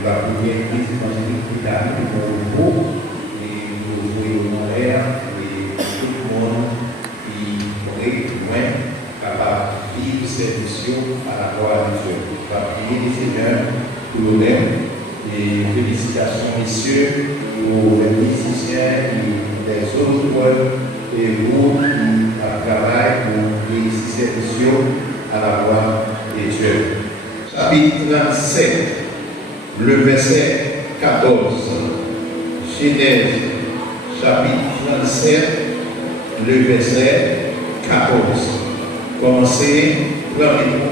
de la première Église évangélique Béthanie, au Repos, et nous voyons en l'air, et tout le monde qui aurait moins capable de vivre cette mission à la gloire de Dieu. On va prier les Seigneurs pour l'honneur et félicitations, messieurs, pour les musiciens et les autres et vous qui travaillent pour réussir cette mission à la gloire de Dieu. Chapitre 37, le verset 14. Genèse, chapitre 37, le verset 14. Commencez, prenez-vous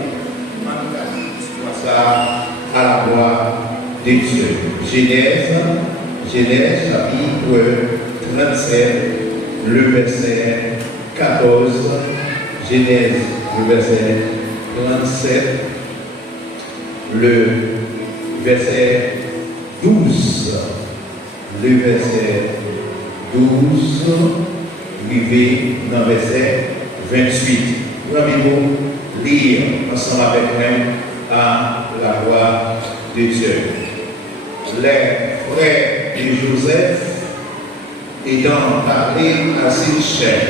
ça à la gloire de Dieu. Genèse, chapitre 37, le verset 14. Genèse, le verset 37. Le verset 12, le verset 12, rive dans le verset 28. Nous allons lire ensemble avec nous à la gloire de Dieu. Les frères de Joseph ayant parlé à Sichem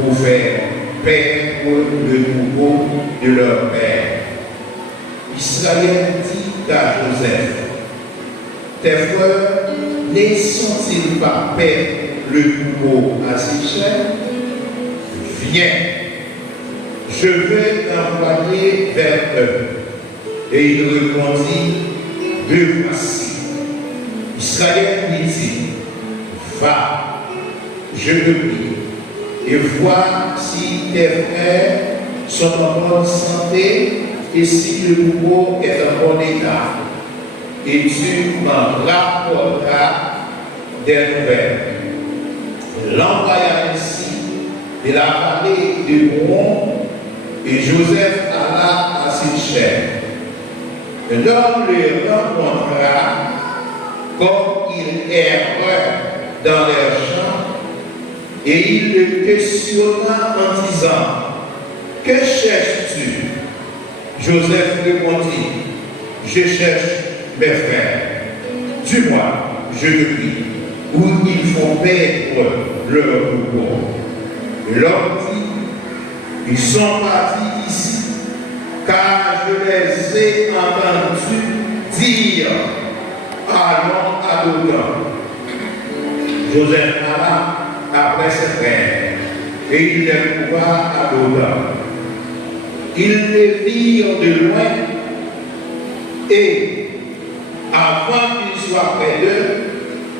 pour faire perdre le troupeau de leur père. Israël dit à Joseph, tes frères ne sont-ils pas perdre le troupeau à Sichem? Viens, je vais t'envoyer vers eux. Et il répondit, me voici. Israël lui dit, va, je te prie, et vois si tes frères sont en bonne santé et si le troupeau est en bon état. Et tu m'en rapporteras des nouvelles. L'envoya ainsi de la vallée de Ron, et Joseph alla à Sichem. L'homme le rencontra comme il errait dans les champs, et il le questionna en disant, que cherches-tu? Joseph répondit, je cherche mes frères. Dis-moi, je te prie, où ils font perdre leur troupeau. L'homme dit, ils sont partis ici, car je les ai entendus dire, allons à l'automne. Joseph alla après ses frères, et il les trouva à l'automne. Ils les virent de loin, et avant qu'ils soient près d'eux,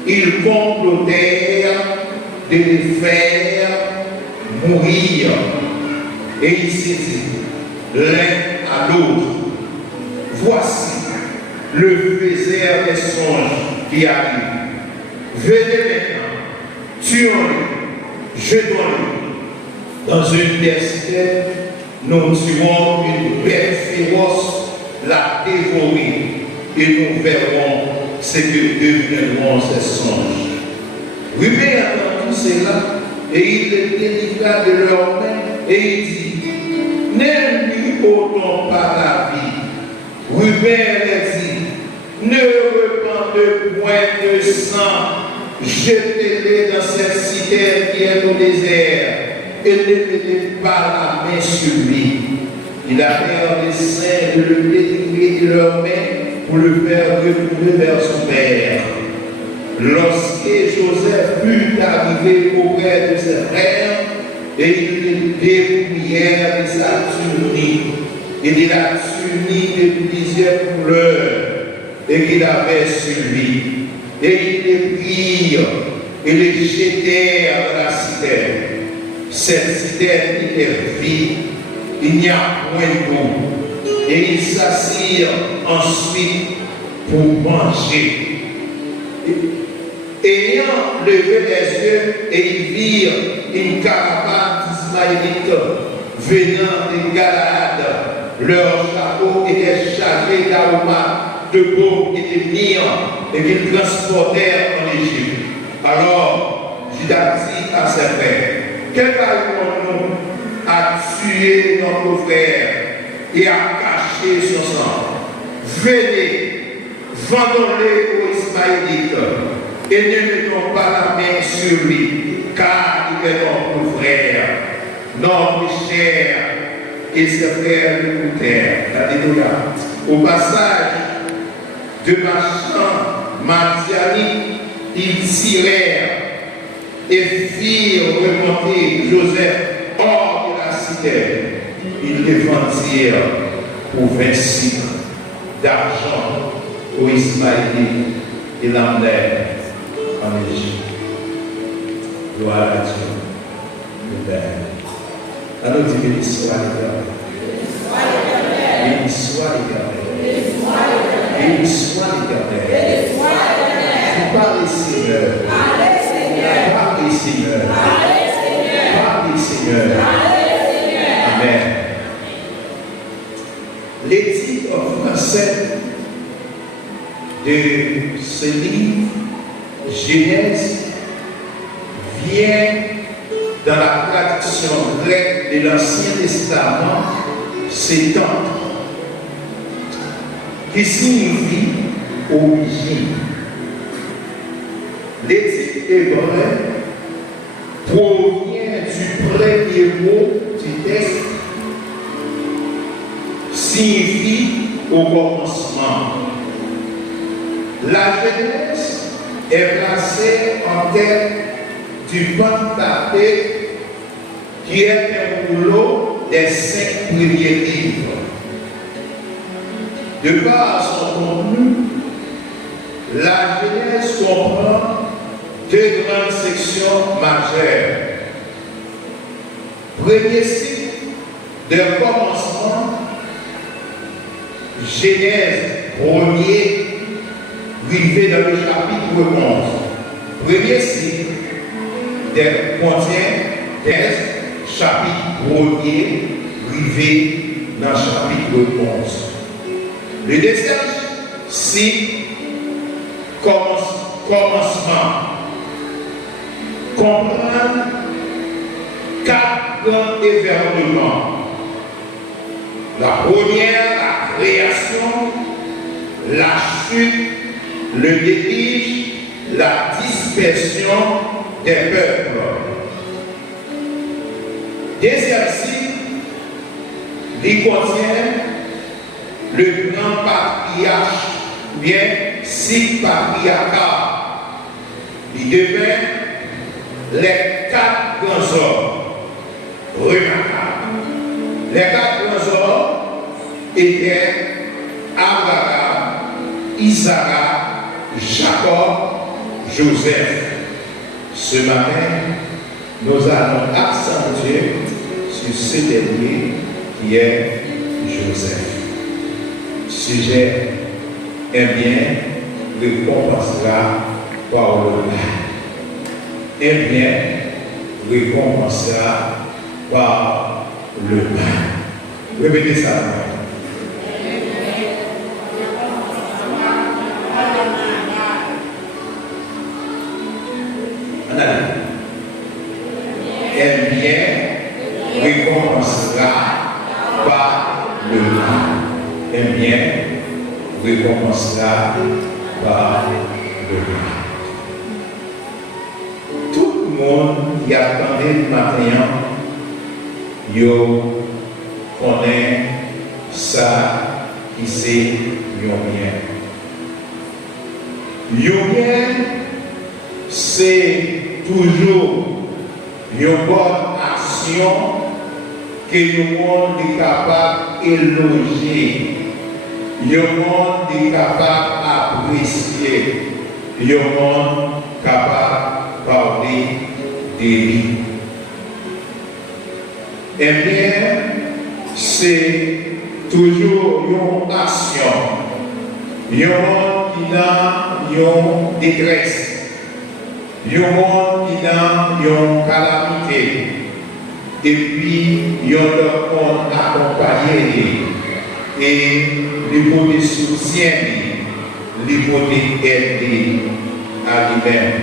ils complotèrent de les faire mourir. Et ils se disent l'un à l'autre, voici le faiseur des songes qui arrive. Venez maintenant, tuons-le, jetons-le dans une destinée. Nous tuons une bête féroce, la dévorer, et nous verrons ce que deviendront ces songes. Ruben a entendu cela, et il les délivra de leurs mains, et il dit, ne lui ôtons pas la vie. Ruben les dit, ne repentez point de sang, jetez-les dans cette citerne qui est au désert, et ne mettez pas la main sur lui. Il a fait un dessein de le délivrer de leurs mains pour le faire retourner vers son père. Lorsque Joseph put arriver auprès de ses frères, et ils le dépouillèrent de sa tunique, Il a tunique de plusieurs couleurs et qu'il avait sur lui. Et il les prit et les jetèrent dans la citerne. Cette citerne était vide, il n'y a point d'eau. Et ils s'assirent ensuite pour manger. Ayant levé les yeux, et ils virent une caravane d'Ismaélites venant de Galade. Leur chapeau était chargé d'aromates, de baume et de myrrhe, et qu'ils transportèrent en Égypte. Alors, Judas dit à ses frères, qu'aillons-nous à tuer notre frère et à cacher son sang? Venez, vendons-les aux Ismaélites et ne mettons pas la main sur lui, car il est notre frère, notre chair, et ses frères l'écoutèrent. Alléluia. Au passage de marchands madianites, ils tirèrent et firent remonter Joseph hors de la citerne. Ils le vendirent pour 20 cycles d'argent aux Ismaélites et l'emmenèrent en Égypte. Gloire à Dieu, le Père. Alors dis béni soit l'Éternel. Béni soit l'Éternel. Béni soit l'Éternel. Parlez Seigneur. Parlez Seigneur. Parlez Seigneur. Amen. L'éthique français de ce livre, Genèse, vient dans la traduction grecque de l'Ancien Testament, s'étendre, qui signifie origine. L'éthique hébreu provient du premier mot du texte, signifie au commencement. La Genèse est placée en tête du Pentateuque, qui est un rouleau des 5 premiers livres. De par son contenu, la Genèse comprend 2 grandes sections majeures. Premier cycle de commencement, Genèse 1er, rive dans le chapitre 11. Premier cycle contient Genèse, chapitre 1er, rive dans le chapitre 11. Le deuxième cycle, commencement, comprend 4 grands événements. La première, la création, la chute, le Legliz, la dispersion des peuples. Deuxième cycle, il contient le grand patriarche, ou bien cycle patriarcal. Il devient les 4 grands hommes remarquables. Les 4 grands hommes étaient Abraham, Isaac, Jacob, Joseph. Ce matin, nous allons accentuer sur ce dernier qui est Joseph. Sujet, eh bien, récompensera par le mal. Eh bien, récompensera par le mal. Répétez ça. Eh bien, récompensera par le mal. Eh bien, récompensera par le mal. Tout le monde qui attendait le matin, yo connaît ça qui c'est yon bien. Yon bien, c'est toujours une bonne action que le monde est capable d'éloger, le monde est capable d'apprécier, le monde est capable de parler de lui. Eh bien, c'est toujours une action, un monde qui a une détresse, un monde qui a une calamité, et puis il y a le monde accompagné et les côtés soutien, les côtés aider à lui-même.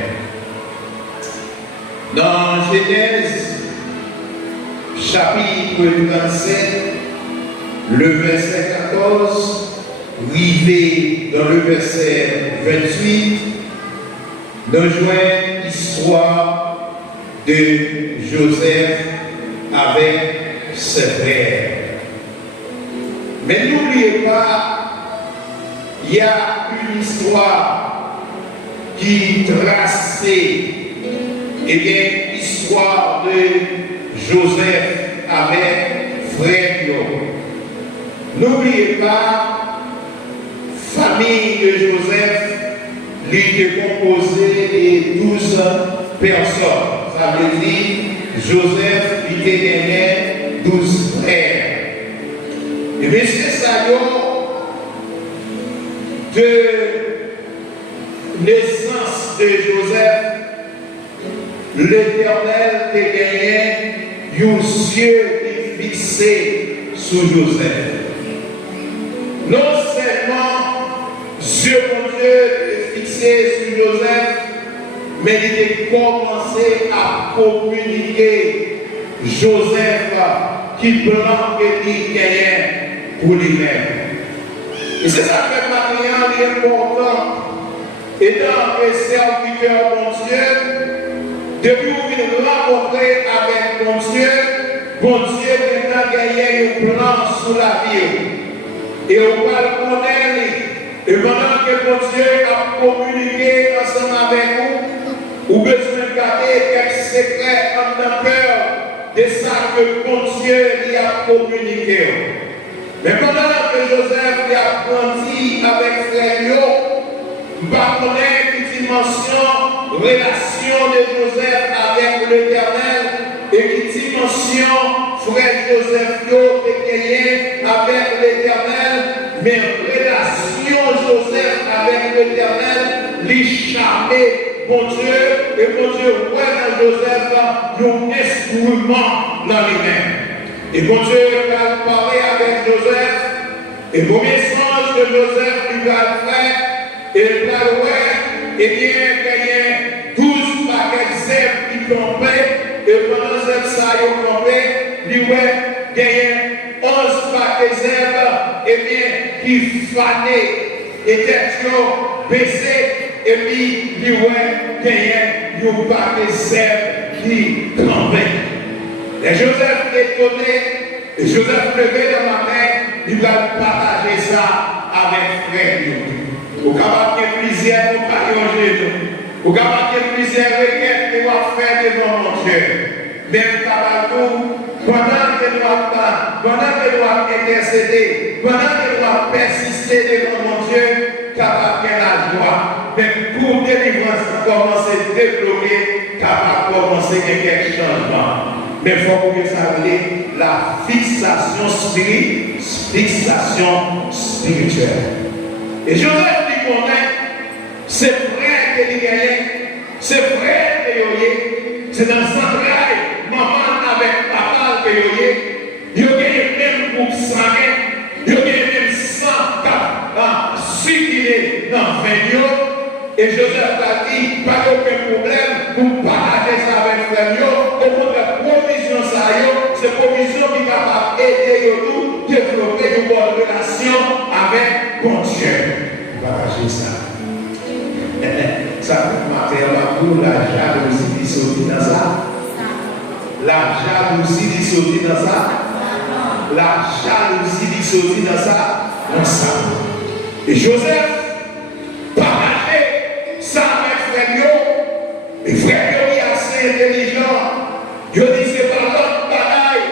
Dans Genèse, chapitre 37, le verset 14, rive dans le verset 28, nous joignons l'histoire de Joseph avec ses frères. Mais n'oubliez pas, il y a une histoire qui trace l'histoire de Joseph avec frère. N'oubliez pas, famille de Joseph, était composée de 12 personnes. Ça veut dire Joseph était gagné 12 frères. Et bien c'est ça de naissance de Joseph, l'Éternel a gagné un ciel fixé sur Joseph. Non seulement Dieu mon Dieu est fixé sur Joseph, mais il a commencé à communiquer Joseph qui plan que il gagnait pour lui-même. Et c'est ça que Marianne est important. Étant un serviteur mon Dieu, depuis où il rencontrer avec mon Dieu maintenant gagné un plan sur la vie. Et on va le connaître. Et pendant que mon Dieu a communiqué ensemble avec vous, vous besoin de garder quelques secrets en notre cœur de ça que mon Dieu lui a communiqué. Mais pendant que Joseph a grandi avec frère, nous connaissons une dimension, relation de Joseph avec l'Éternel et une dimension, frère Joseph est gagné avec l'Éternel, mais relation Joseph avec l'Éternel, l'échappé, mon Dieu, et mon Dieu, ouais, dans Joseph, un instrument dans les mains. Et mon Dieu va parler avec Joseph, et le premier songe de Joseph, il va le faire, et il va le voir, et bien, il y a 12 paquets d'herbes qui tombaient, et pendant que ça a tombé, il va gagner 11 paquets d'herbes, et bien, qui fanaient, et tête baissée, et puis il va gagner 1 paquet d'herbes qui tombaient. Et Joseph est étonné, et Joseph levé dans ma main, il va partager ça avec frère. Vous avez plusieurs compagnons, vous avez plusieurs requêtes que vous faire devant mon Dieu. Même Tabatou, pendant que nous avons intercédé, pendant que nous avons persisté devant mon Dieu, capable de la joie. Mais pour délivrance, commencer à développer, capable de commencer à quelques changements. Mais il faut que ça veut la fixation spirituelle. Et Joseph dit qu'on est, c'est frère que il gagne, c'est frère que il c'est dans l'entraille, maman avec papa que il gagne même pour sanguin, il gagne même 100 circuler dans 20 jours. Et Joseph a dit, pas aucun problème, vous partagez ça avec frère, au fond de provision, c'est provision qui est capable d'aider nous développer une bonne relation avec mon Dieu. Partagez ça. Ça fait pour la jalousie qui sortit dans ça. La jalousie qui sortit dans ça. La jalousie qui sortit dans ça. Dans ça. Et Joseph partageait ça avec frère. Et frère est assez intelligent. Je dis c'est pas l'autre bagaille.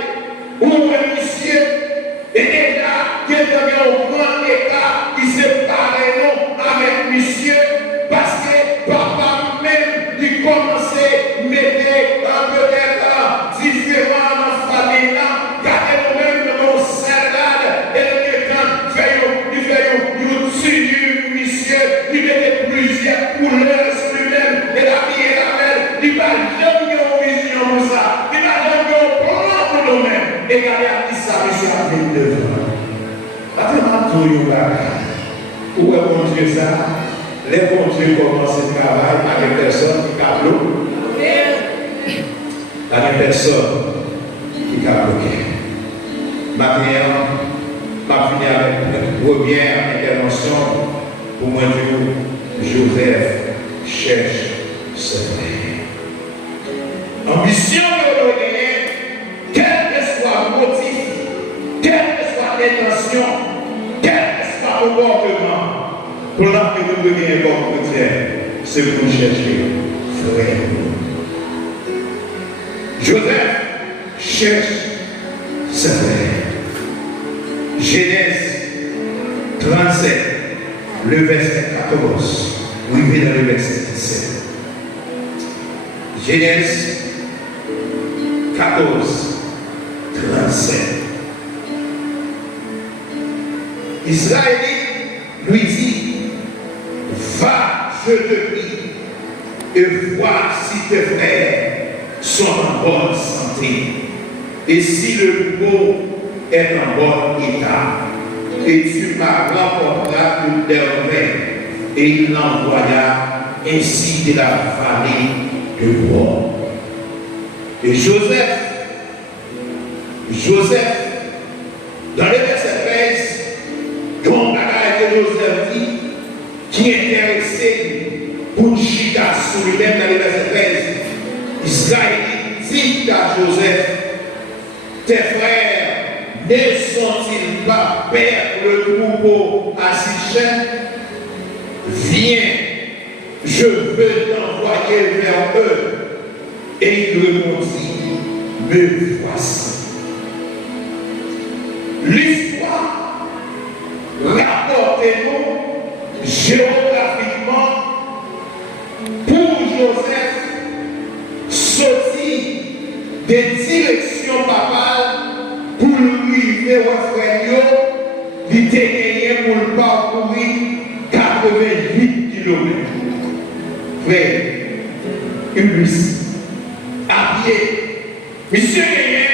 regardez à qui ça, monsieur a 29 ans. Attends, tout le monde. Où est mon Dieu ça? Les bons Dieu commencent le travail avec personne qui a bloqué. Avec personne qui a bloqué. Maintenant, je finis avec la première intervention pour moi dire Joseph cherche ce frère. Ambition de le gagner, quel que soit le motif, quelle que soit l'intention, quel que soit le comportement. Pour là que nous devons comme chrétiens, c'est pour chercher frère. Joseph cherche ce frère. Genèse 37, le verset 14. Oui, dans le verset 17. Genèse 14, 37. Israélite lui dit, va, je te prie, et vois si tes frères sont en bonne santé, et si le beau est en bon état, et tu m'as rapporteras toute merveille. Et il l'envoya ainsi de la vallée de bois. Et Joseph, dans le verset 13, dont Joseph dit, qui est intéressé pour Chita sur lui-même dans le verset 13, Israël dit à Joseph, tes frères ne sont-ils pas perdre le troupeau à Sichem? Viens, je veux t'envoyer vers eux. Et il répondit, me voici. L'histoire rapportez-nous géographiquement pour Joseph sortir des directions papales pour lui faire un frère, il était pour le parcourir 88 km. Frère, Ulysse, à pied, monsieur Gagné,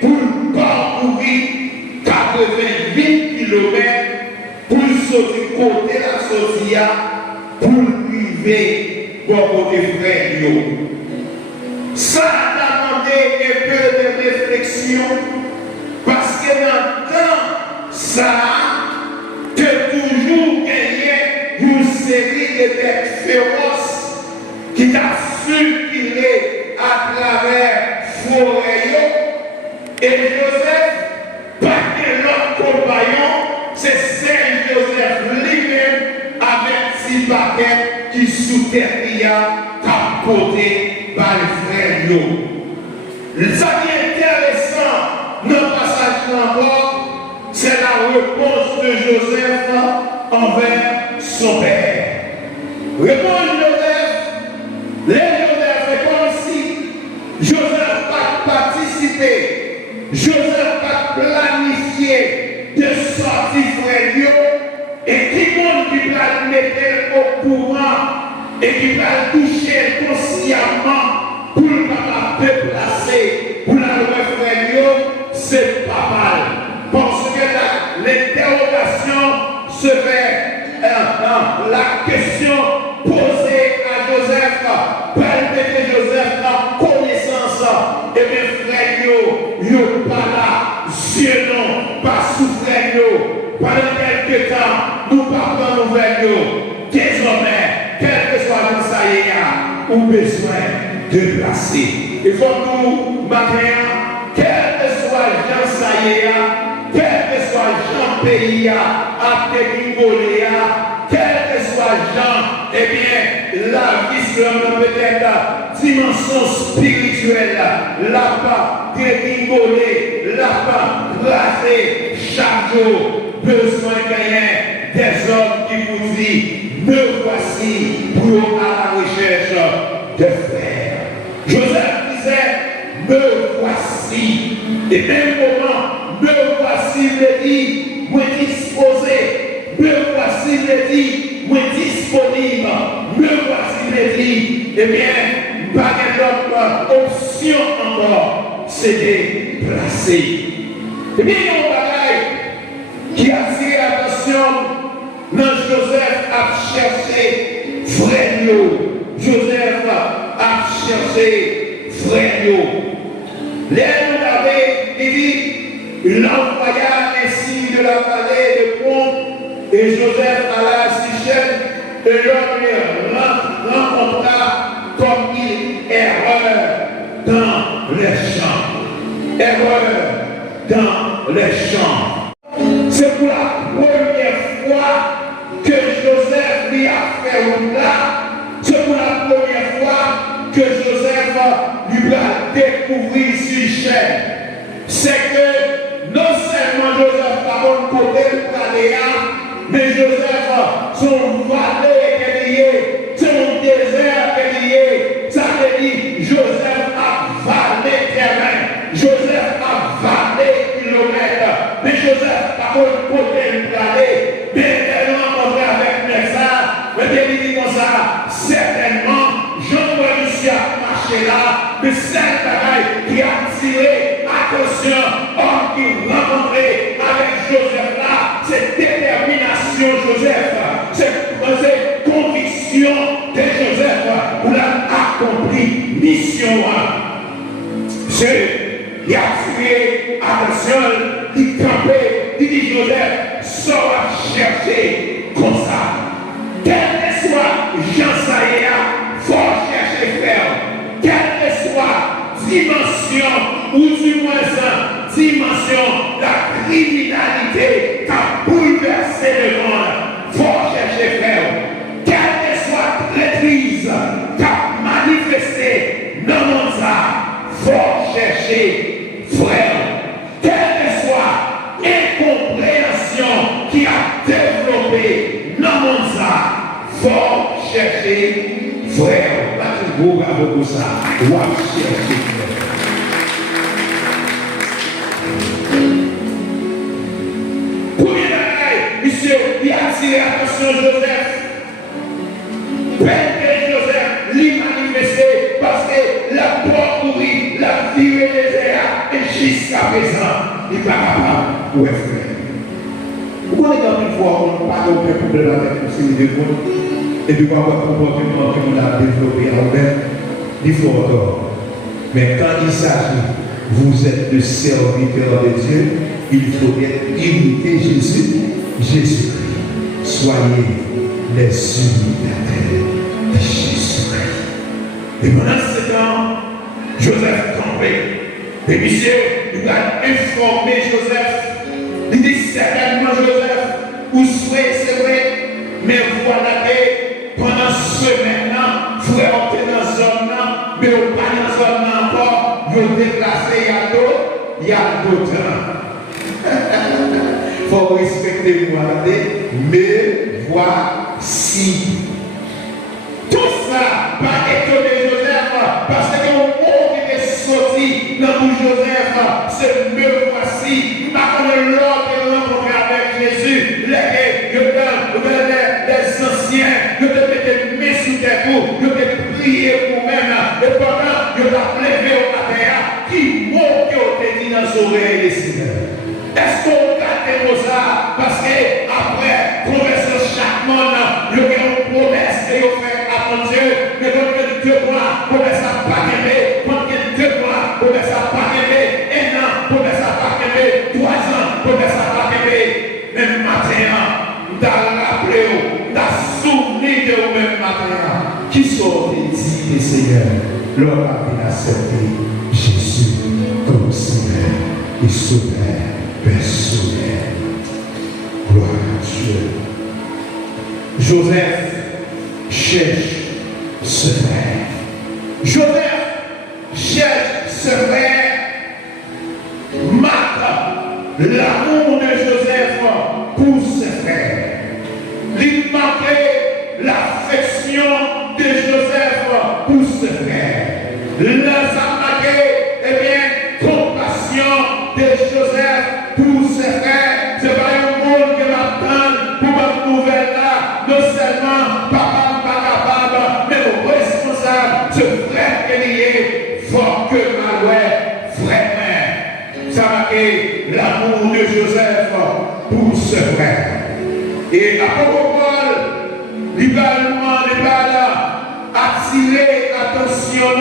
pour parcourir 88 km, pour sortir côté la sortie, pour arriver pour côté frère. Ça a demandé un peu de réflexion, parce que dans le temps, ça a toujours gagné une série de bêtes féroces qui t'a circulé à travers forêt. Et Joseph, pas que l'autre compagnon, c'est Saint Joseph lui-même avec six paquets qui sous terre a côté par les frères. Ça qui est intéressant dans le passage d'abord, c'est la réponse de Joseph envers son père. Réponse Joseph, les Joseph répond ici. Joseph pas participer, Joseph pas planifier de sortir frère et qui monde qui va le mettre au courant et qui va le toucher consciemment pour le déplacer pour la frère, c'est pas mal. Parce que l'interrogation se fait, la question posée à Joseph, permettez Joseph en connaissance, et mes frères, yo pas là, Dieu non, pas souffrir, pendant quelques temps, nous partons nouvelles, désormais, quel que soit le saïa, ou besoin de placer. Il faut nous, maintenant, quel que soit Jean Saïa, quel que soit Jean Pays, à Tékingoléa, quel que soit Jean, eh bien, la vie selon peut-être dimension spirituelle, la part Tékingolé, la part placée chaque jour, besoin gagner des hommes qui vous disent, me voici pour à la recherche de frères. Joseph disait, me voici. Et même moment, me voici, me dit, me disposé. Me voici, me dit, me disponible. Me voici, me dit, eh bien, pas d'autre option encore, c'est de placer. Et bien, il y a un bagage qui attire l'attention dans Joseph a cherché frère. Joseph a cherché frère. L'homme avait dit, l'envoya ainsi de la vallée de Pont, et Joseph alla à Sichem, et l'homme le rencontra comme il erreur dans les champs. Erreur dans les champs. C'est pour la première fois que Joseph lui a fait un plat. C'est pour la première fois que Joseph lui a découvert Sichem. C'est que non seulement Joseph a bon côté le mais Joseph, son vallée est lié, son désert est lié. Ça veut dire Joseph a vallé terrain, Joseph a vallé kilomètres, mais Joseph a bon côté le mais elle rencontré avec Mesaj, mais bien il dit comme ça, certainement, Jean-Paul a marché là, mais c'est pareil qui a attiré attention, homme qui rencontrait avec Joseph là, c'est détermination Joseph, c'est conviction de Joseph pour l'accomplir mission. C'est qui a attiré attention, qui campait, qui dit Joseph, sort chercher comme ça. Quel que soit Jean Saïa, faut chercher faire. Quelle que soit dimension ou du moins dimension la criminalité qui a bouleversé le monde, faut chercher faire. Quelle que soit l'Église qui a manifesté dans le monde, faut chercher frère. Quelle que soit incompréhension qui a développé dans le monde, faut chercher frère. Pas de beau bravo pour ça. On va chercher frère. Premier bagaille, monsieur, il a attiré l'attention Joseph. Peine que Joseph lui manifesté parce que la porte pourrie, la vie et les airs, et jusqu'à présent, il n'est pas capable. Ouais, frère. Vous connaissez une fois qu'on n'a pas aucun problème avec le Seigneur de Dieu. Et puis, par rapport au comportement que nous avons développé en même, il faut encore. Mais quand il s'agit, vous êtes le serviteur de Dieu, il faut être imité Jésus-Christ. Soyez les imitateurs de Jésus-Christ. Et pendant ce temps, Joseph campait. Et monsieur, il a informé Joseph. Il dit certainement Joseph, où c'est vrai, mais voilà que pendant ce semaine-là, vous êtes entré dans la zone, mais vous n'êtes pas dans la zone encore, vous êtes déplacé, il y a d'autres. Il faut respecter moi, mais voici. Tout ça va étonner Joseph, parce que le mot qui est sorti dans Joseph, c'est me voici. Par contre, l'ordre que nous rencontrons avec Jésus, les anciens, je te mettais mes sous tes coups, je te prié pour même, et pendant que je t'ai levé au matin, qui mot que tu dit dans les oreilles des Seigneurs. Est-ce qu'on garde ça? Parce que après, promesse chaque monde, il y a une promesse que vous faites à mon Dieu, mais quand il y a 2 mois, promesse à pas aimer, quand il y a 2 mois, promesse à pas aimer, 1 an, promesse à pas aimer, 3 ans, promesse à pas aimer, même matin, nous t'avons rappelé, nous t'avons souvenu de vous-même matin, qui sont les dits des Seigneurs, leur a accepté Jésus comme Seigneur et Sauveur. Personnel. Gloire à Dieu. Joseph cherche ce frère. Joseph cherche ce frère. Marque l'amour de Joseph pour ce frère. Il marquait l'affection de Joseph pour ce frère. Il a marqué, eh bien, compassion de Joseph pour ses frères. Ce n'est pas un monde qui m'attend pour ma nouvelle là. Non seulement papa pas capable, mais le responsable, ce frère qui est lié, fort que ma frère. Ça ça marqué l'amour de Joseph pour ce frère. Et l'apôtre Paul, littéralement, attirer l'attention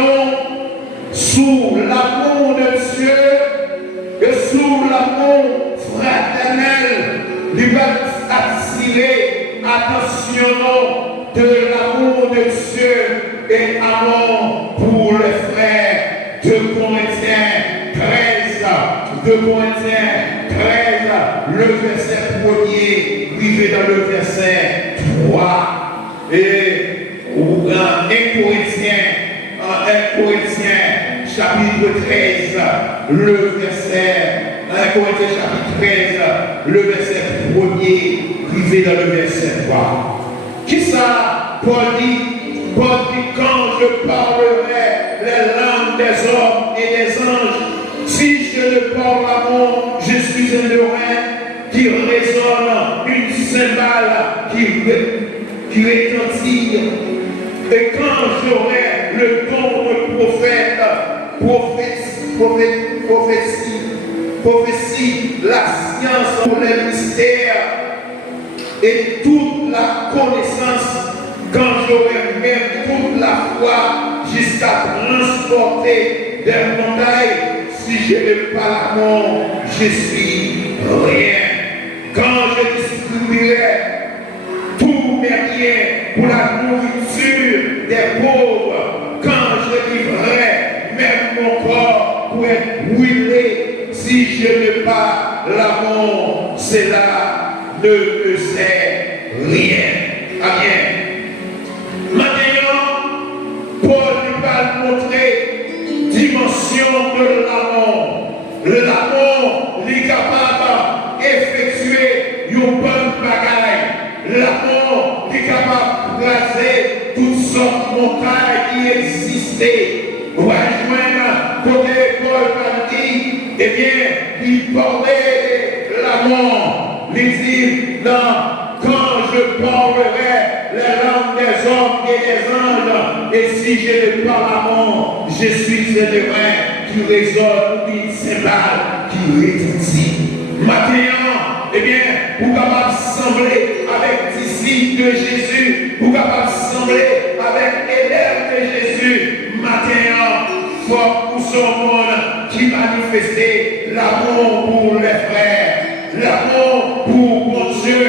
sur l'amour de Dieu et sur l'amour fraternel. Il va attirer l'attention de l'amour de Dieu et amour pour les frères. 2 Corinthiens 13, 2 Corinthiens 13, le verset 1er, rive dans le verset 3. Et 1 Corinthiens chapitre 13, le verset 1 Corinthiens chapitre 13, le verset 1er, rive dans le verset 3. Qui ça, Paul dit? Paul dit, quand je parlerai les langues des hommes et des anges, si je ne parle pas mon, je suis un oreille qui résonne, une cymbale qui retentit. Et quand j'aurai le don de prophète, prophétie, la science pour les mystères et toute la connaissance, quand j'aurai même toute la foi jusqu'à transporter des montagnes, si je n'ai pas l'amour, je suis rien. Quand je distribuerai tous mes biens pour la nourriture des pauvres, quand je livrerai même mon corps pour être brûlé, si je n'ai pas l'amour, cela ne me sert rien. Amen. Maintenant, Paul va montrer dimension de l'amour. L'amour est capable d'effectuer une bonne bagaille. L'amour est capable de raser toutes sortes de montagnes qui existaient. Pour rejoindre côté Paul va dire, eh bien, il parlait de l'amour. Il dit, non, quand je parlerai les langues des hommes et des anges, et si je ne parle l'amour, je suis un humain qui résonne, une cymbale qui retentit. Maintenant, eh bien, pour capable sembler avec disciples de Jésus, pour capable sembler avec élèves de Jésus, maintenant, faut pour son monde qui manifestait l'amour pour les frères, l'amour pour mon Dieu,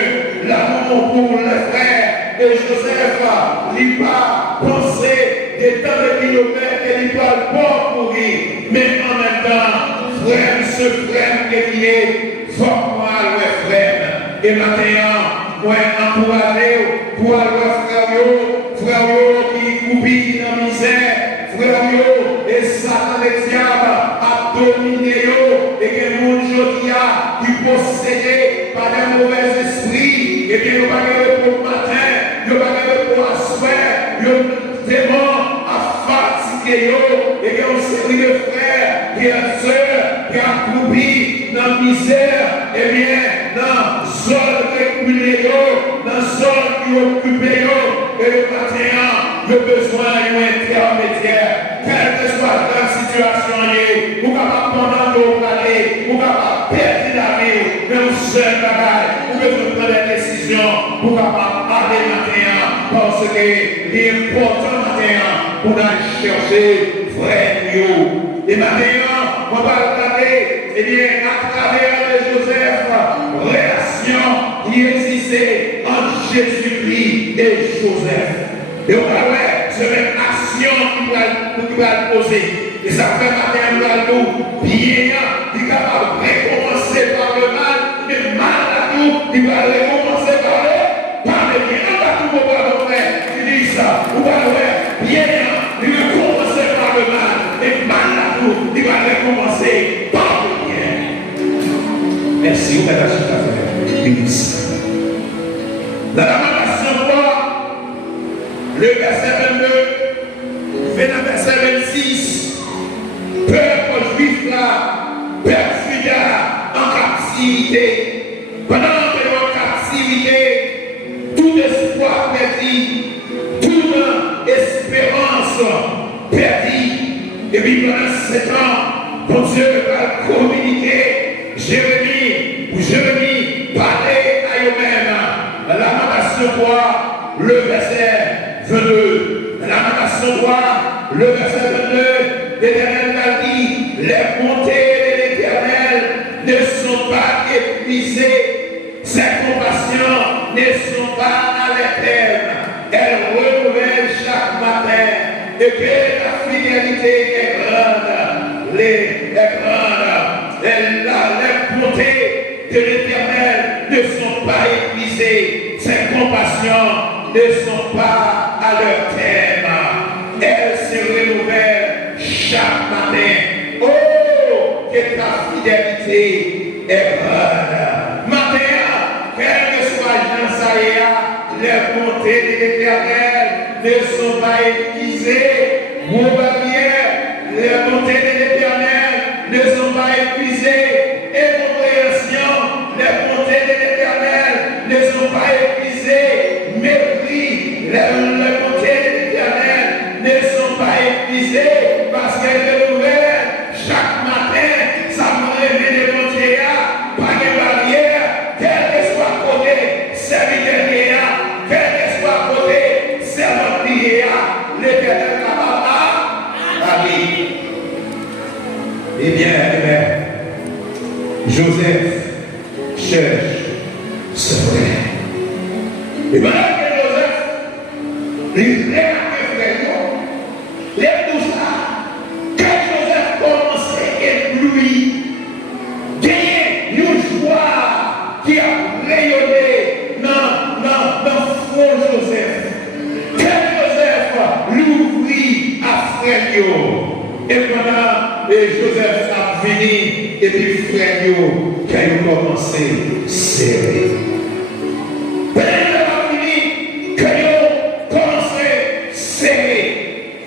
l'amour pour les frères. Et Joseph n'a pas pensé des temps de kilomètres et il va pas mourir. Mais en même temps, frère, ce frère qui est fort mal, le frère. Et maintenant, moi, encourager pour aller frère qui coupent dans la misère, frère, et Satan le diable a dominé et que les gens qui possédés par des mauvais esprits, et que nous ne pour le matin, nous ne pour la soirée, nous démons à fatiguer, et que nous série de frères et de sœurs qui ont accroupi dans la misère, et bien dans la zone reculée, dans la zone qui occupe, et le matin, le besoin d'un intermédiaire, quelle que soit la situation, vous ne pouvez pas pendant nos années, vous ne pouvez pas perdre la vie, mais vous seul bagage, vous pouvez prendre des décisions, vous ne pouvez pas aller maintenant, parce que l'important maintenant, pour aller chercher frère Dieu. Et maintenant, on va regarder, eh bien, à travers Joseph, relation qui existait entre Jésus-Christ et Joseph. Et on va voir, c'est une action qui va poser. Et ça fait matin à nous, bien, il est capable de recommencer par le mal, mais mal à nous, il va recommencer par le bien. On va tout pouvoir faire. Il dit ça, on va voir, bien, il va commencer par le mal, et mal à nous, il va recommencer par le bien. Merci, on va la suite à faire. L'église. Dans la manation 3, le verset 22, fait le verset 26. Peuple juif là, perfuda en captivité. Pendant que nous en captivité, tout espoir perdu, toute espérance perdue. Et puis pendant 7 ans, mon Dieu va communiquer Jérémie parlait à eux-mêmes. Lamentation 3, le verset 22. Lamentation 3, le verset 22. L'Éternel m'a dit, les bontés de l'Éternel ne sont pas épuisées, ses compassions ne sont pas à l'éternel. Elles renouvellent chaque matin, et que la fidélité est grande, les bontés de l'Éternel ne sont pas épuisées, ses compassions ne sont pas à leur terme. Elles se renouvellent chaque matin. Oh, que ta fidélité est grande. Matin, quel que soit Jean-Saïa, les bontés de l'Éternel ne sont pas épuisées. Mon barrière, les bontés de l'Éternel ne sont pas épuisées. Et compréhension, les bontés de l'Éternel ne sont pas épuisées. Mépris, les bontés de l'Éternel ne sont pas épuisées parce qu'elles renouvellent chaque matin. Ça me révèle les bontés, pas de barrière, quel que soit côté, serviteur, quel que soit côté, serviteur, l'Éternel capable à vie. Eh bien, Joseph cherche ce frère. Et voilà que Joseph, il regarde les frères, les tout ça, quand Joseph commence à éblouir, gagner une joie qui a rayonné dans le front Joseph. Quand Joseph l'ouvrit à frère, et pendant Joseph a fini, et puis frère, quand il a commencé à serrer. Pendant qu'il a fini, quand il a commencé à serrer,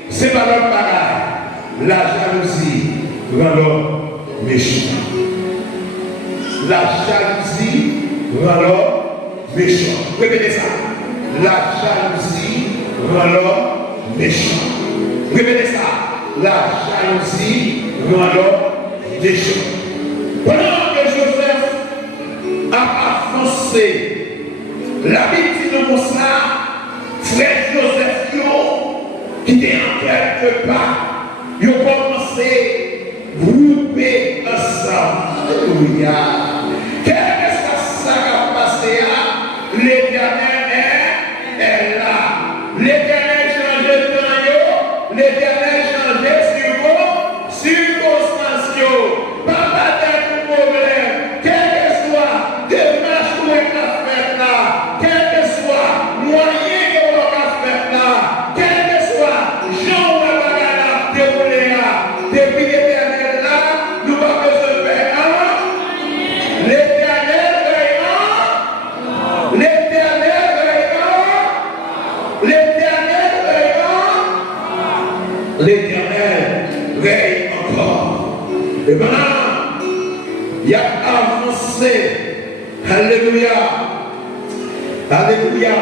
c'est pas leur parole. La jalousie rend l'homme méchant. La jalousie rend l'homme méchant. Répétez ça. La jalousie rend l'homme méchant. Répétez ça. La jalousie rend l'homme méchant. Pendant que Joseph a avancé, l'habitude de mon frère Joseph, qui était en quelque part, ils ont commencé à grouper ensemble. Alléluia. Quel que soit ça qui a passé, l'Éternel est là. L'Éternel change de temps, l'Éternel change de circonstances. Pas de problème. Quel que soit démarche ou la fête là, quel que soit moyen que vous avez fait là, quel que soit Jean ou la bagarre déroulée là, depuis l'Éternel là, nous pas besoin de faire un. L'Éternel veillant, l'Éternel veillant, l'Éternel veillant, l'Éternel veille encore. Et maintenant, il a avancé. Alléluia. Alléluia.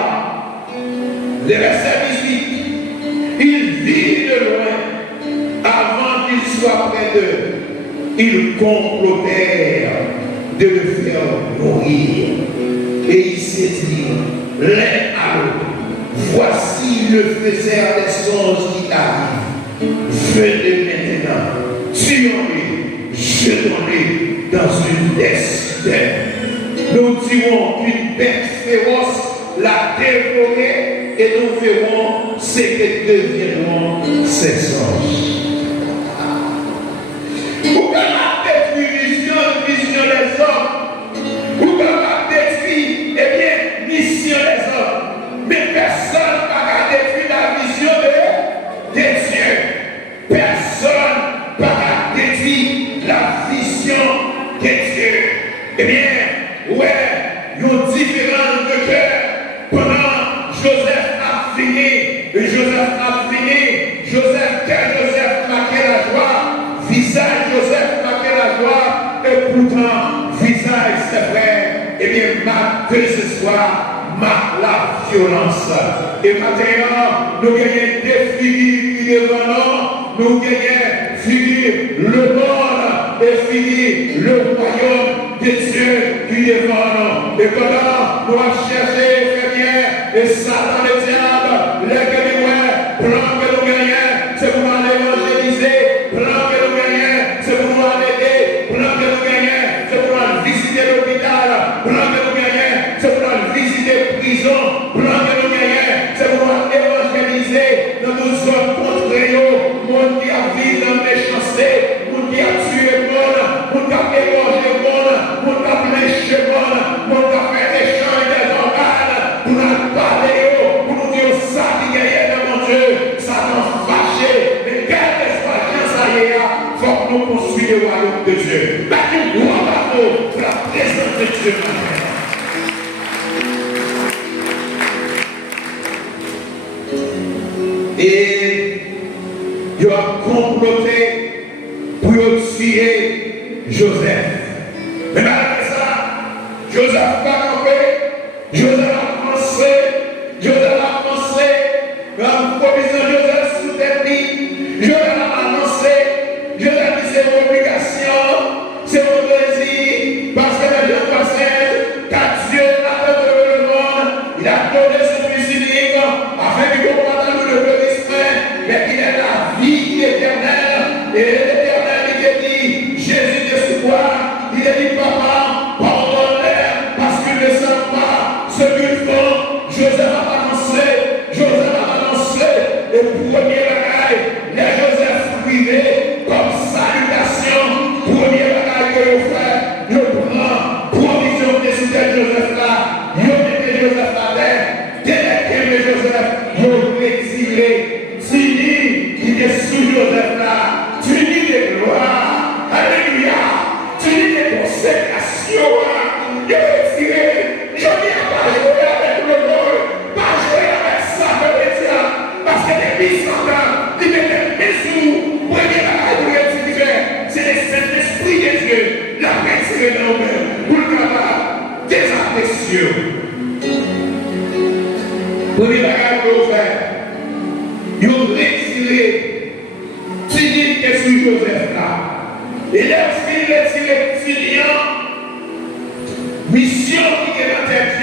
Le verset 18. Il vit de loin avant qu'il soit près d'eux. Ils complotèrent de le faire mourir. Et il s'est dit, l'un à l'autre, voici le faiseur des choses qui arrivent. Venez maintenant, tuons-les, jetons-les dans une destinée. Nous dirons qu'une bête féroce l'a dévoré et nous verrons ce que deviendront ces anges. Ou capable de détruire mission des hommes. Ou capable de détruire, eh bien, mission des hommes. Mais personne ne va détruire la vision de Dieu. Personne ne va détruire la vision de Dieu. Eh bien, ouais, il y a une différence de cœur. Pendant Joseph a fini, Joseph, marquait la joie, visage Joseph marquait la joie, et pourtant, visage ses frères, eh bien, marque que ce soir, marque la violence. Et maintenant, nous gagnons des figures devant nous gagnons figure le monde et figure le royaume devant nous. Et pendant nous allons chercher, Première, et Satan le diable, les que nous plan que nous gagnons, c'est pour nous évangéliser, plan que nous gagnons, c'est pour nous aider, plan que nous gagnons, c'est pour nous visiter l'hôpital, plan que nous gagnons, c'est pour nous visiter la prison, plan que nous gagnons, c'est pour nous évangéliser dans nos zones contraires, monde qui a vécu dans la méchanceté, monde qui a tué le monde, monde qui a égorgé le monde, monde qui a blanchi le monde, monde qui a fait des champs et des organes, pour nous parler, pour nous dire ça qui gagne dans mon Dieu, ça nous fâché, mais quel que soit le ça y est, il faut que nous construisions le royaume de Dieu. Battez-nous en bateau pour la présence de Dieu. Et il a comploté pour tuer Joseph. Mais malgré ça, Joseph n'a pas campé, Joseph a pensé, en provisant Joseph sous tête, Joseph a annoncé, Joseph a dit c'est mon obligation, c'est mon désir, parce que la jeune passée, car Dieu a fait le monde, il a donné son fils unique, afin qu'il comprenne le peuple d'Israël, mais qu'il ait la vie éternelle, et l'éternel il a dit, Jésus de ce soir, il a dit papa, pardonne-les, parce qu'ils ne savent pas ce qu'ils font. Joseph a annoncé, le premier bagaille, les Joseph privés, comme salutation, premier bagaille que vous faites, le prend, provision de ce Joseph là, vous mettez Joseph là terre, dès Joseph, vous l'exilez, Tini qui est sous Joseph là, Tini de gloire, alléluia, Tini de consécration, je vais tirer, je viens pas jouer avec le monde, pas jouer avec ça, parce que depuis 100 ans, il était Mèsi, premier bagaille pour utiliser, c'est le Saint-Esprit de Dieu, la retiré dans nous-mêmes, pour le capable des affections. Premier bagaille pour faire, ils ont retiré, Tini qui est sur Joseph là. Et lorsqu'il est retiré Tini, mission qui est dans tête,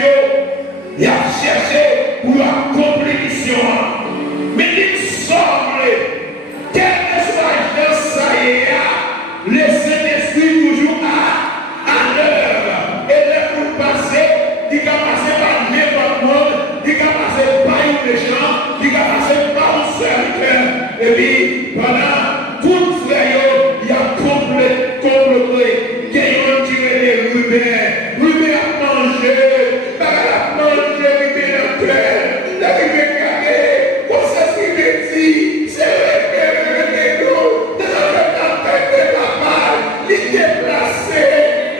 il a cherché pour accomplir mission. Mais il semble, quel que soit le ça le Saint-Esprit toujours à l'heure. Et là pour passer, il va passer par n'importe monde, il va passer par un méchant, il va passer par un serviteur. Et puis, pendant tout frère, il y a complété, qu'il y a un tiré des Ruben. Ruben a mangé, a mangé, Ruben a fait, la Ruben a gagné. C'est le nous, de la tête de papa, il est déplacé,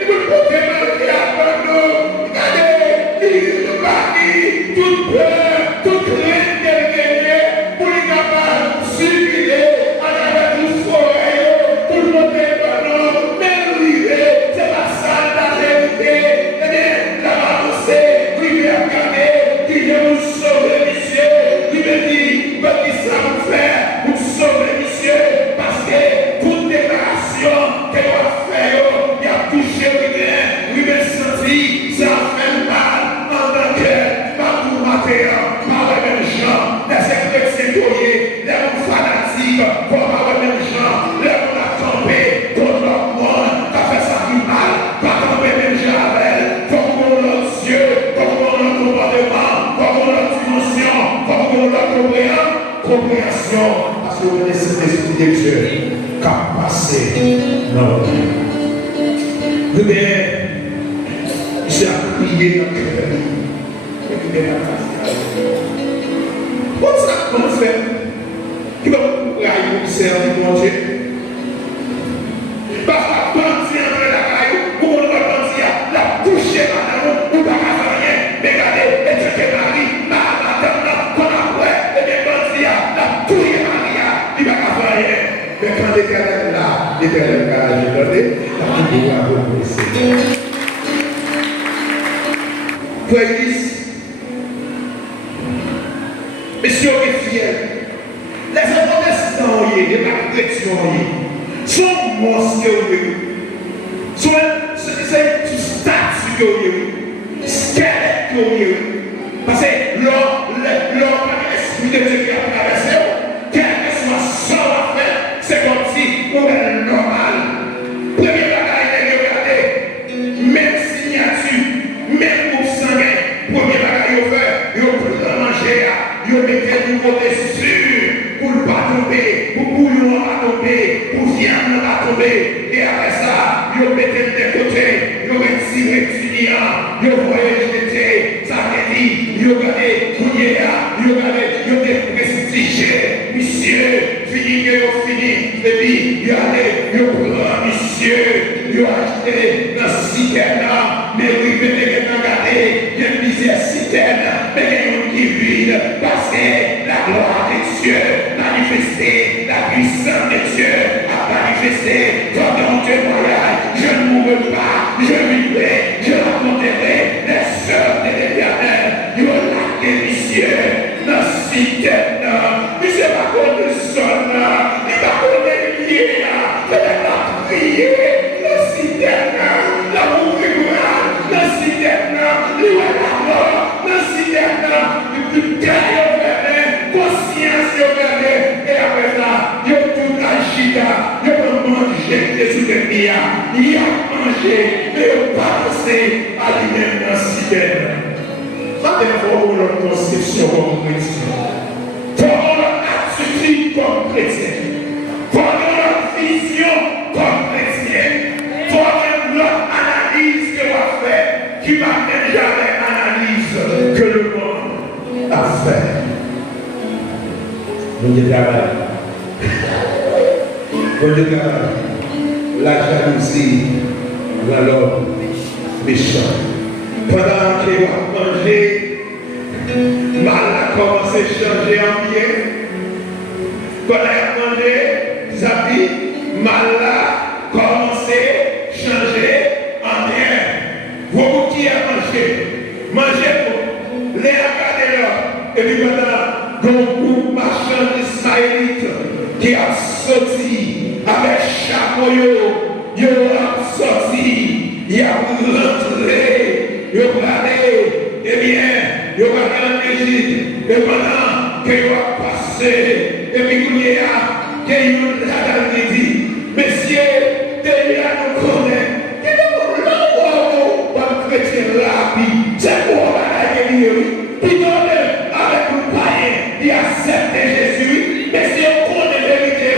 il nous faut démarquer avant nous, regardez, il nous marie, toute peur, toute crainte qu'elle gagne, pour les capables, subir, en avec nous forêt, pour le monter par nous, même rive, c'est pas ça la vérité, eh bien, la avancée, rive à garder, qui vient nous sauver, messieurs, il me dit, mais qui ça vous fait, vous sauver, messieurs, parce que toute déclaration qu'elle doit faire, il a touché oui, mais senti, ça fait mal, en tant que, pas pour mater, pas les mêmes gens, les secrets citoyens, les gens fanatiques, pas les mêmes gens, les gens à camper, contre leur monde, qui a fait ça du mal, pas camper même gens avec elle, faut qu'on notre Dieu, faut qu'on notre comportement, faut qu'on notre dimension, faut qu'on notre compréhension, parce que vous connaissez l'Esprit de Dieu, qui a passé dans notre vie. Nous bien, j'ai prié dans le cœur. Comment ça commence à faire? Qui va vous railler pour servir mon Dieu? Parce que la bandit entre la caille, pour le bandit, la toucher madame, ou pas à rien, mais regardez, et Dieu qui marie, madame, qu'on a fait, et bien bandit, la touille Maria, il va à rien. Mais quand l'Éternel est là, l'Éternel va agir, la touille va vous. Pour l'Église, messieurs et fiers, les protestants, les chrétiens, sont monstres, c'est une statue squelette, parce que l'homme, l'esprit de Dieu qui a traversé, quel que soit son affaire, c'est comme si on est normal. Premier bagage, regardez, même signature, même groupe sanguin, premier bagage, il faut manger, il faut mettre du côté sûr pour ne pas tomber, pour bouillon ne pas tomber, pour viande ne pas tomber, et après ça, il faut mettre de côté, il faut retirer étudiant, il faut jeter, ça veut dire, il faut garder, il faut prestiger, monsieur, fini que vous fini, et puis, il faut aller, il faut prendre, monsieur, il faut acheter dans le citerne, mais oui, mais il faut regarder, il y a plusieurs citernes, mais il y a une qui vide, parce que la gloire de Dieu, manifester la puissance de Dieu, a manifesté pendant tes voyages, je ne mourrai pas, je vivrai, je raconterai les sœurs de l'Éternel, il y a la délicieux, dans le citerne, il ne sait pas qu'on ne sonne, il ne sait pas qu'on est lié, il ne pas prier, le citerne, la mourra, le citerne, il y a la mort, le citerne, le plus terrible, conscience, et après ça, il y a tout agita, il y a manger des souvenirs, il y a mangé, et il y a passé à lui-même dans le citerne. Ça défend notre conception comme chrétien, pour notre attitude comme chrétien, pour notre vision comme chrétien, pour notre analyse que l'on fait, qui ne va même jamais analyse que le monde a fait. Bon Dieu travaille. Bon Dieu travaille. La jalousie dans l'homme méchant. Pendant qu'il va manger, mal a commencé à changer en bien. Quand il a mangé, ça dit, mal a commencé à changer en bien. Vous qui a mangé, mangez pour les regarder là. Et puis maintenant, donc, marchand israélite qui a sorti avec chapeau, il a sorti, il a rentré, il a allé, eh bien, il a allé en Égypte, et pendant qu'il a passé, et puis il a dit, messieurs, déjà nous connaissons, il est pour l'homme, pour chrétien rapide, c'est pour la guerre, puis avec le païen, il accepte Jésus, mais si on connaît la vérité,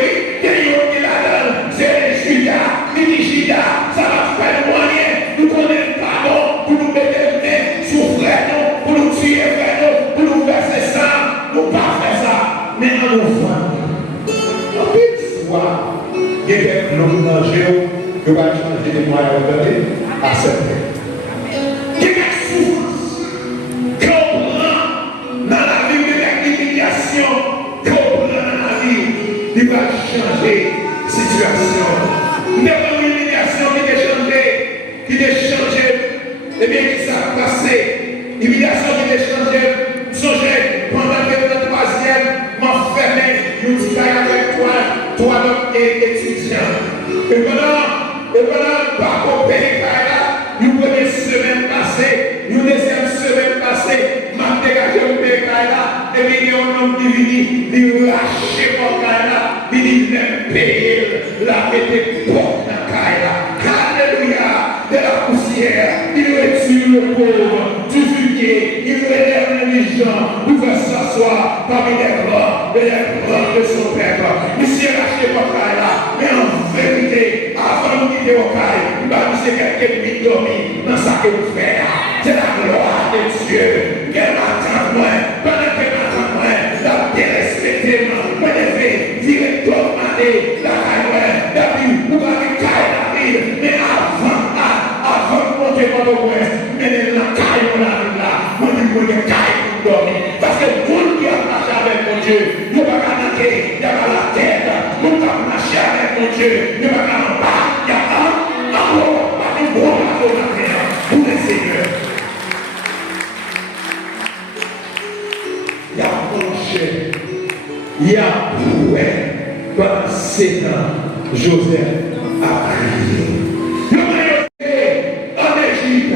c'est Judas, il dit Judas, ça va faire moyen, nous connaissons pardon, pour nous mettre les mains sur frère, pour nous tuer frère, pour nous verser ça, nous pas faire ça, mais en nous vendre. En plus, il y a des gens qui va changer les moyens de accepter. Il y a des souffrances qu'on prend dans la vie de l'humiliation, qu'on prend dans la vie, il va changer la situation. Devant l'humiliation qui a changé, eh bien, qui s'est passé, l'humiliation qui a changé, songez, pendant que le troisième m'enfermait, nous disons avec toi notre étudiant. Et pendant par pays là, nous première semaine passée, nous deuxième semaine passée, m'a dégagé au pays là, et puis il y a un homme qui vient, il lâche mon là, il dit même payer la mété pour la caille. Alléluia, de la poussière, il retire le pauvre, du fumier, il relève les gens, nous faire s'asseoir parmi les grands de son père. Monsieur lâché mon là, mais en vérité, avant de quitter au caille, il va dire c'est quelqu'un qui dormit dans sa que vous faites. C'est la gloire de Dieu. Qu'elle m'attend moi, pendant qu'elle m'attend moi, la dérespecter moi, moi je vais directement aller la caille, la vie, vous allez caille la ville, mais avant de monter mon ouest, mais la caille pour la ville là, moi je vais caille pour dormir. Parce que tout le qui a marché avec mon Dieu, nous ne va pas manquer, il y a pas la tête, nous ne va pas marcher avec mon Dieu, nous ne va pas en bas, il y a un amour, pas de bon amour pour le Seigneur. Il y a penché, il y a proué, pendant 7 ans, Joseph a prié. Le en Égypte,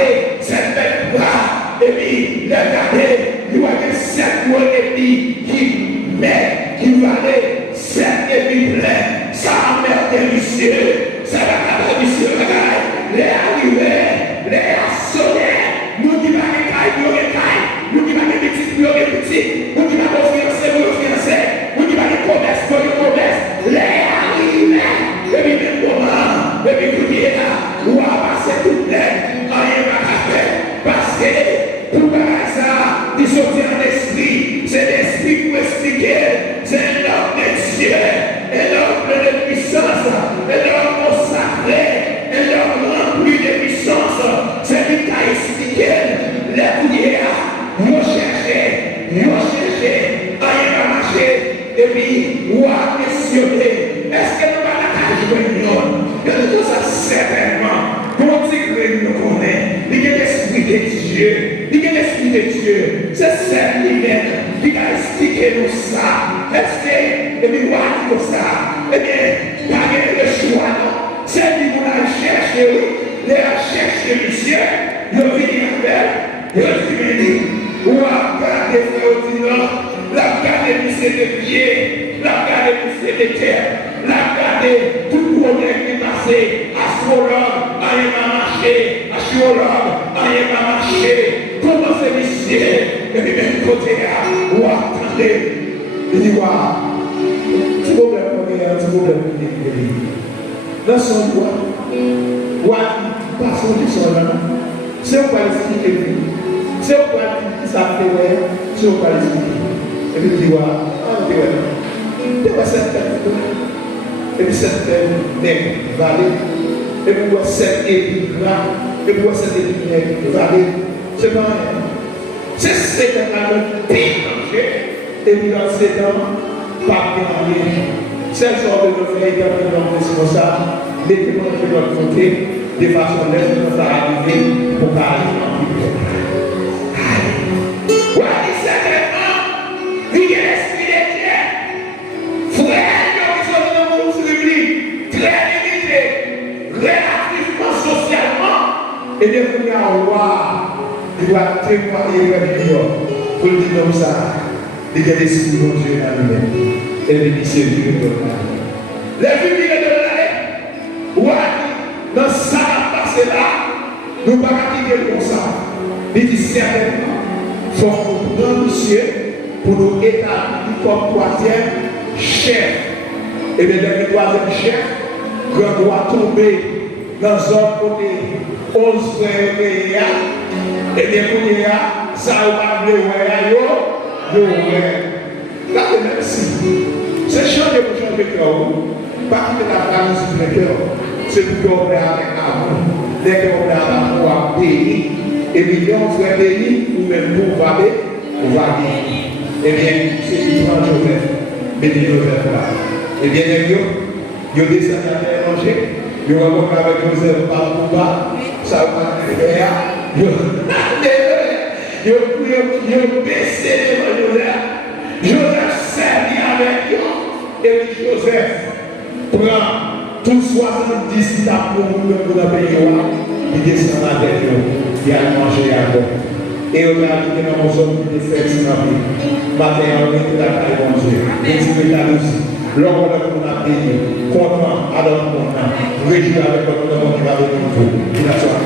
regarder cette belle bras, et puis regarder, il va y 7 mois et puis qui met, qui va aller 7 et puis plein, ça a l'air délicieux, ça va être délicieux, les arrivés, les assonnés, nous qui va les cailles, nous qui va les petits, nous qui va les fiancés, nous qui va les commerces, les arrivés, et puis les moments, et puis vous dites là, où va passer tout le temps, rien va faire, parce que pour ça, ils sont en esprit, c'est l'esprit pour expliquer, c'est un homme de Dieu, un homme de puissance, un homme consacré, un homme rempli de puissance, c'est lui qui a expliqué les prières, nous chercher, rien va marcher, et puis, on va questionner, est-ce que nous allons la réunion? Que tout ça, certainement, comment dire que nous connaissons, il y a l'esprit de Dieu, il y a l'esprit de Dieu, c'est cette lumière qui a expliqué nous ça. Est-ce que, et puis, on va dire ça, eh bien, pas le choix, non? C'est lui qui a cherché, les a cherché, monsieur, le venir vers, le dit, ou à garder la garder lycée de pied, la garder lycée de terre, la garder tout problème qui est passé, astrologue, rien n'a marché, astrologue, rien n'a marché, comment c'est lycée, et puis même côté là, ou attendez, il dit, waouh, petit problème, petit problème, dans son doigt, ou passe au son là, c'est où pas expliquer, c'est où pas ça fait, c'est où pas expliquer. Et puis il dit, cette tête, et puis cette tête valée, et puis cette épine là, et puis cette épine valée, c'est pas rien. C'est cet homme qui et puis dans ces temps, pas bien. C'est le genre de nos frères qui ont été responsables, mettez-moi de notre côté, de façon à ce que ça arrive pour parler en public. Il y a l'esprit de Dieu. Frères qui sont dans le monde public, très limité, relativement socialement, et de venir à roi, il doit témoigner avec Dieu pour dire comme ça. Il y a l'esprit de Dieu dans lui-même. Et il dit c'est Dieu de l'année. Les publics de l'année, ouais, dans ça passé là, nous ne pouvons pas quitter comme ça. Il dit certainement, il faut nous prendre monsieur pour nous établir comme troisième chef. Et bien, le troisième chef, quand doit tomber dans un côté 11 février, et bien, pour y ça va le regardez même si c'est changer pour changer le cœur, pas quitter la flamme sur le cœur, c'est pour qu'on ait avec amour, dès qu'on ait avec amour, béni, et bien, on fait béni, ou même pour valer, on va bénir. Eh bien, c'est qui prend Joseph, béni Joseph là. Eh bien, ils descendent à faire manger, ils rencontrent avec Joseph par le bas, ça va faire, ils baissent les Joseph. Joseph servit avec eux, et puis Joseph prend tout 70 tables pour le pays, il descend avec eux, il a mangé à eux. Et on a dit que nous sommes des fêtes dans la vie. Matin, on est là pour Dieu. Et Dieu est là aussi. L'homme qu'on a béni, content, alors qu'on a réjoui avec notre nom qui va venir nous. Il a soit